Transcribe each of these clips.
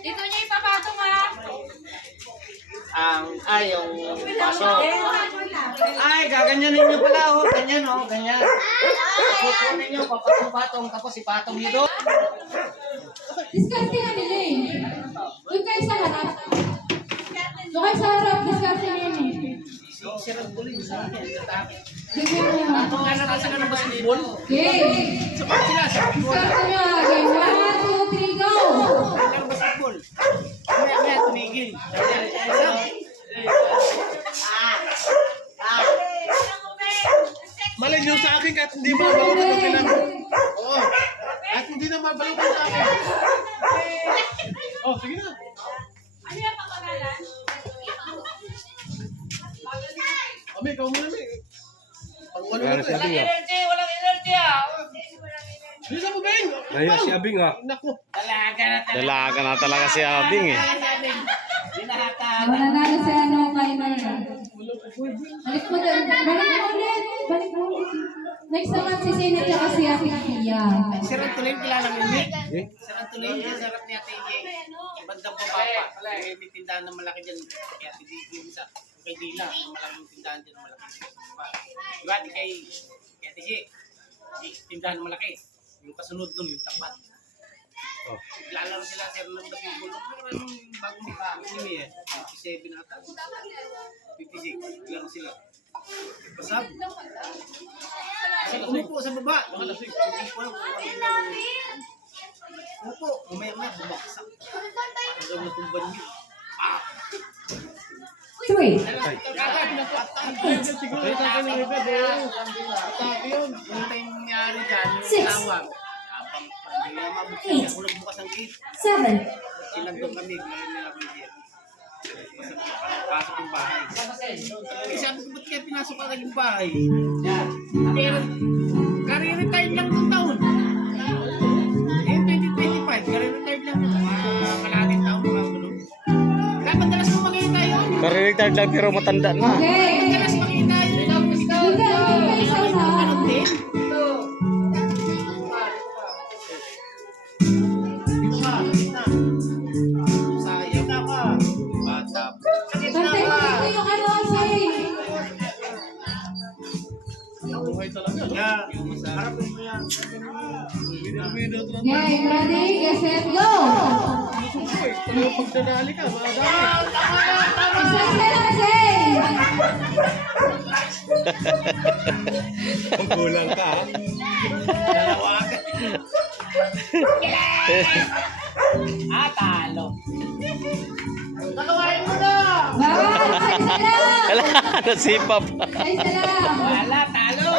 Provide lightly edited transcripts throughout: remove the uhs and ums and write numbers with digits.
Dito niya ipapatong ha. Yung paso. Ay, gaganyanin nyo pala, oh. Ganyan, oh. Ganyan. Kukunin nyo, papatong-patong, tapos ipatong nyo doon. Diskarte na nila eh. Doon kayo sa harap. Doon kayo sa harap, diskarte na yun eh. Sirang tuloy sa akin. Bigyan mo yun. Kaya nasa ka ng basketball? Okay. Sapat sila, sa basketball. Diskarte nyo. Okay, 1, 2, 3, go! Kaya ng basketball. Kaya tumigil. Malay nyo sa akin kahit hindi mabalutan ng kailangan. Oo. Kahit hindi na mabalutan sa akin. Oh, sige na. Ano yung pangalanan? Ami, ikaw muna, Mi. Pang-walo Kaya na si to. Abing ah. Walang energy, ah. Bilisan mo, Ben. Kaya si Abing ah. Naku. Dalaga na talaga si Abing eh. Mananalo si ano, Kyler. Balik mo doon. Balik mo ulit. Balik mo ulit. Next naman si Sina at si Ate Kia. Sirang tuloy, kilala mo yun, eh? Sirang tuloy, yung sarap ni Ate Ije. Bandang baba pa. May tindahan na malaki dyan. Kaya yung isa. Kay Dila, malaking tindahan dyan, malaki. Diba, kay Ate Ije. Tindahan na malaki. Yung kasunod nun, yung tapat. Oh. Lalaro sila sir ng basketball. Yung bagong ini eh. 57 ata. 56. Laro sila. Pasab. Kasi umupo sa baba. Makalasig. Umupo. Umaya-maya. Bumaksak. Hanggang natumban niyo. Ah! 3. Kagad pinapatan. Siguro sa akin ng iba, atake yun. Yung time nangyari dyan, Six. yung tawag. Abang hindi na mabuksan. Ako nagbukas ang gate. 7. Sinandong kami. Ngayon nila bigyan. Pasok yung bahay. Eh, sabi ko, ba't kaya pinasok ka yung bahay? Pero, kare-retired lang ng taon. Eh, 2025, kare-retired lang ng kalahating taon. Kaya madalas mo makita yun. Kare-retired lang pero matanda na. Okay. Madalas makita yun. Doon kayo sa isa. Ano din? Sayang na ka. Bata. Pantay mo yung ano kasi. Buhay talaga. Yeah, harapin mo yan. Okay, ready, get set, go! Talagang pagdadali ka, madami. Isa lang kasi. Pagkulang ka ha. Dalawa ka. Talo. Nakawain mo na! Bawal, isa lang. Wala, nasipap. Isa lang. Wala, talo!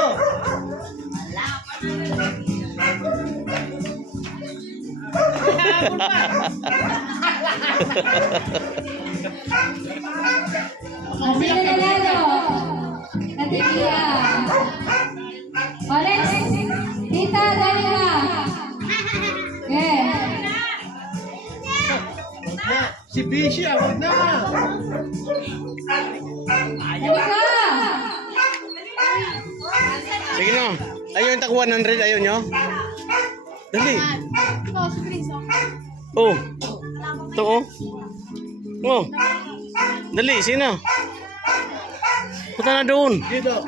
Habol pa! At sino nanalo? Ate Kia. Ulit. Tita, dali ka. Okay. Si Bishi, wag na. Dali ka. Sige na. Ayun, tak 100. Ayun nyo. Dali. Oh. Ito oh. Oh. Dali, sino? Punta na doon. Dito.